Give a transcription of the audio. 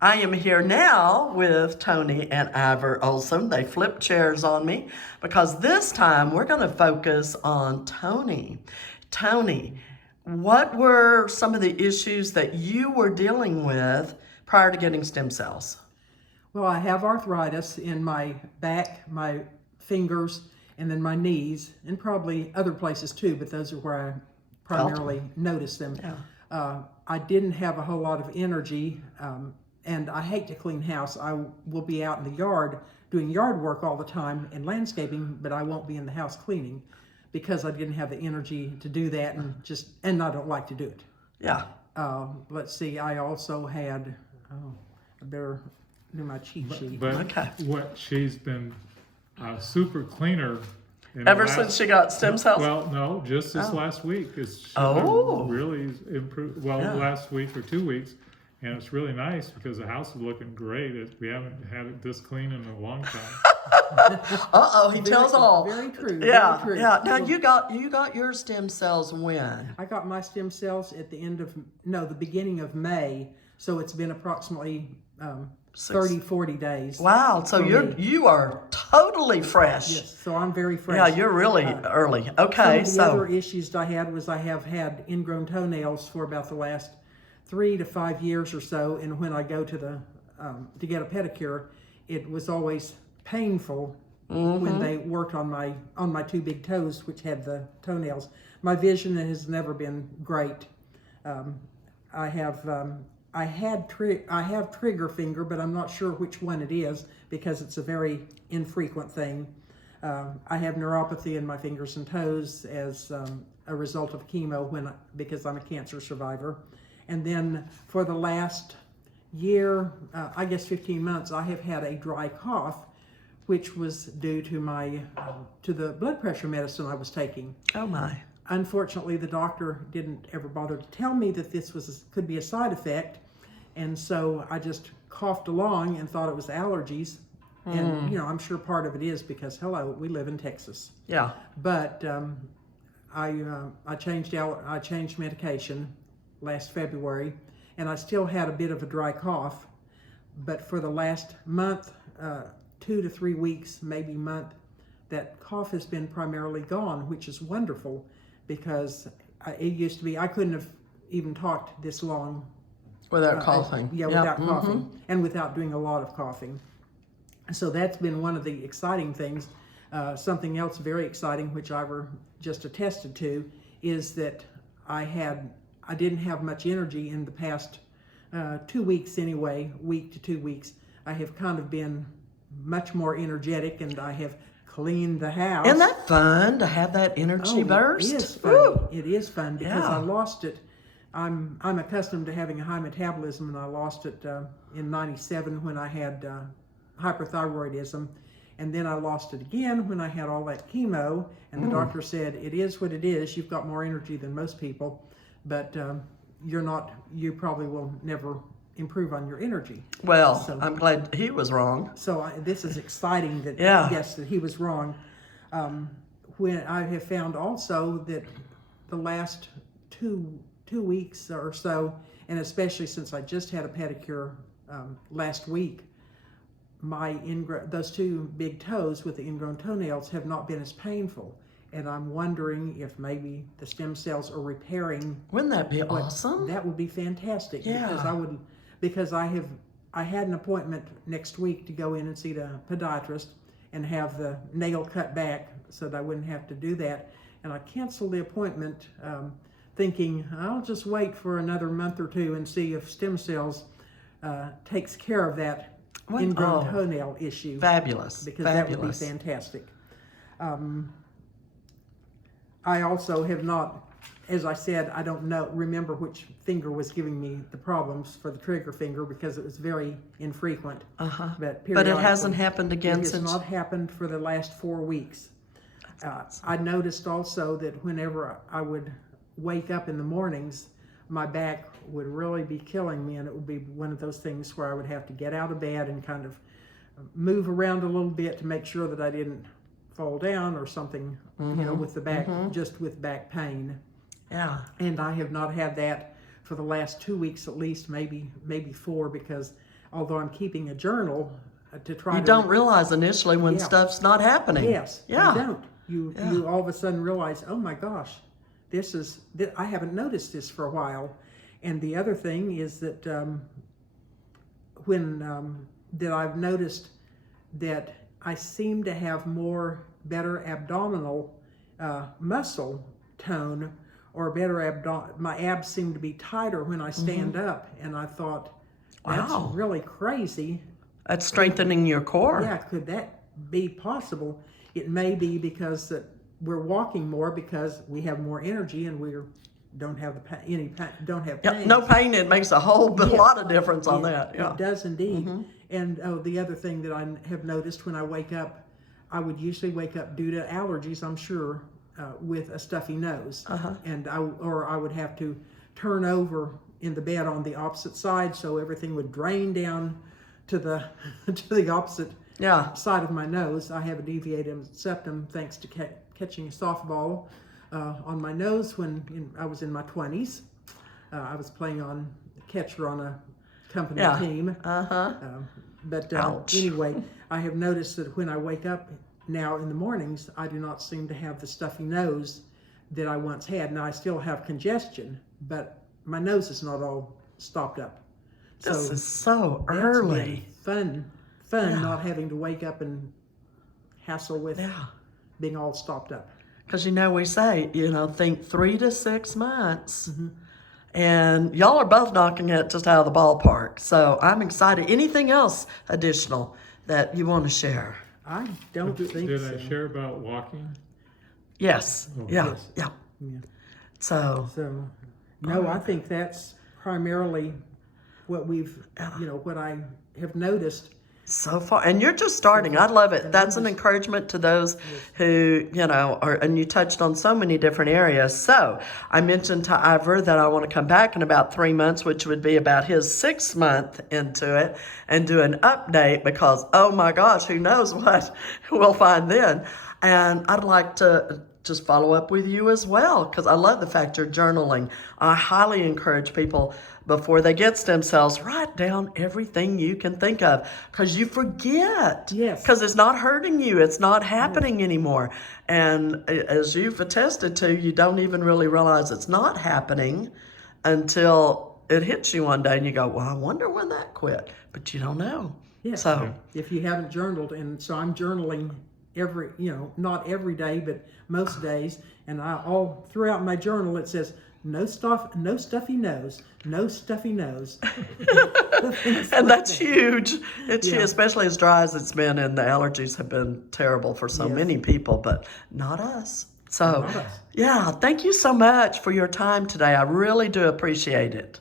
I am here now with Toni and Ivor Olsen. They flipped chairs on me because this time we're going to focus on Toni. Toni, what were some of the issues that you were dealing with prior to getting stem cells? Well, I have arthritis in my back, my fingers, and then my knees, and probably other places too, but those are where I primarily notice them. Yeah. I didn't have a whole lot of energy, and I hate to clean house. I will be out in the yard doing yard work all the time and landscaping, but I won't be in the house cleaning because I didn't have the energy to do that, and I don't like to do it. Yeah. Let's see, I also had, I better do my cheat sheet. But Okay. what she's been a super cleaner. Ever since she got stem cells? Well, no, just this last week. She really improved. Well, last week or 2 weeks. And it's really nice because the house is looking great. We haven't had it this clean in a long time. He tells all. Very true. Yeah, very true. yeah. Now you got your stem cells when? I got my stem cells at the beginning of May. So it's been approximately 30, 40 days. Wow, so you are totally fresh. Yes, so I'm very fresh. Yeah, you're really early. Okay, some of the other issues I had was I have had ingrown toenails for about the last 3 to 5 years or so, and when I go to to get a pedicure, it was always painful when they worked on my two big toes, which had the toenails. My vision has never been great. I have trigger finger, but I'm not sure which one it is because it's a very infrequent thing. I have neuropathy in my fingers and toes as a result of chemo because I'm a cancer survivor. And then for the last year, I guess 15 months, I have had a dry cough, which was due to to the blood pressure medicine I was taking. Oh my. Unfortunately, the doctor didn't ever bother to tell me that this could be a side effect. And so I just coughed along and thought it was allergies. And, I'm sure part of it is because, hello, we live in Texas. Yeah. But I changed medication last February, and I still had a bit of a dry cough. But for the last month, 2 to 3 weeks, maybe month, that cough has been primarily gone, which is wonderful because it used to be, I couldn't have even talked this long. Without coughing. Without coughing and without doing a lot of coughing. So that's been one of the exciting things. Something else very exciting, which I just attested to, is that I didn't have much energy in the past 2 weeks anyway, week to 2 weeks. I have kind of been much more energetic, and I have cleaned the house. Isn't that fun to have that energy burst? It is fun. It is fun because I lost it. I'm accustomed to having a high metabolism, and I lost it in '97 when I had hyperthyroidism, and then I lost it again when I had all that chemo. And the doctor said, "It is what it is. You've got more energy than most people, but you probably will never improve on your energy." Well, so, I'm glad he was wrong. So this is exciting that yes, that he was wrong. When I have found also that the last two weeks or so, and especially since I just had a pedicure last week, those two big toes with the ingrown toenails have not been as painful. And I'm wondering if maybe the stem cells are repairing. Wouldn't that be awesome? That would be fantastic. Yeah. Because I had an appointment next week to go in and see the podiatrist and have the nail cut back so that I wouldn't have to do that. And I canceled the appointment thinking I'll just wait for another month or two and see if stem cells takes care of that ingrown toenail issue. Fabulous. Because that would be fantastic. I also have not, as I said, I don't remember which finger was giving me the problems for the trigger finger because it was very infrequent. But it hasn't happened again since? It has not happened for the last 4 weeks. I noticed also that whenever I would wake up in the mornings, my back would really be killing me, and it would be one of those things where I would have to get out of bed and kind of move around a little bit to make sure that I didn't fall down or something, with the back, just with back pain. Yeah. And I have not had that for the last 2 weeks at least, maybe 4, because although I'm keeping a journal to try You to. don't realize initially when Yeah. stuff's not happening. Yes, Yeah. you don't. You all of a sudden realize, oh my gosh, I haven't noticed this for a while. And the other thing is that that I've noticed that I seem to have better abdominal muscle tone, or my abs seem to be tighter when I stand up, and I thought, that's Wow. really crazy. That's strengthening your core. Yeah, could that be possible? It may be because that we're walking more because we have more energy and we don't have don't have pain. Yeah, no pain. It makes a whole lot of difference on that. Yeah. It does indeed. And the other thing that I have noticed when I wake up, I would usually wake up due to allergies, I'm sure, with a stuffy nose, and I would have to turn over in the bed on the opposite side so everything would drain down to the to the opposite side of my nose. I have a deviated septum thanks to catching a softball on my nose when I was in my 20s. I was playing on catcher on a company team. But anyway, I have noticed that when I wake up now in the mornings, I do not seem to have the stuffy nose that I once had. Now I still have congestion, but my nose is not all stopped up. This is so early. Fun not having to wake up and hassle with being all stopped up. Because we say, think 3 to 6 months. And y'all are both knocking it just out of the ballpark. So I'm excited. Anything else additional that you want to share? I don't think so. Did I share about walking? Yes. Oh, Yeah. yes. Yeah. So No, I think that's primarily what what I have noticed. so far, and you're just starting. I love it. That's an encouragement to those who, and you touched on so many different areas. So I mentioned to Ivor that I want to come back in about 3 months, which would be about his 6th month into it, and do an update because, oh my gosh, who knows what we'll find then. And I'd like to just follow up with you as well, because I love the fact you're journaling. I highly encourage people, before they get stem cells, write down everything you can think of, because you forget. Yes. Because it's not hurting you. It's not happening anymore. And as you've attested to, you don't even really realize it's not happening until it hits you one day and you go, well, I wonder when that quit. But you don't know. Yes. So if you haven't journaled, and so I'm journaling not every day, but most days, and all throughout my journal it says, no stuffy nose, no stuffy nose. and that's huge. It's huge, especially as dry as it's been, and the allergies have been terrible for so many people, but not us. So, thank you so much for your time today. I really do appreciate it.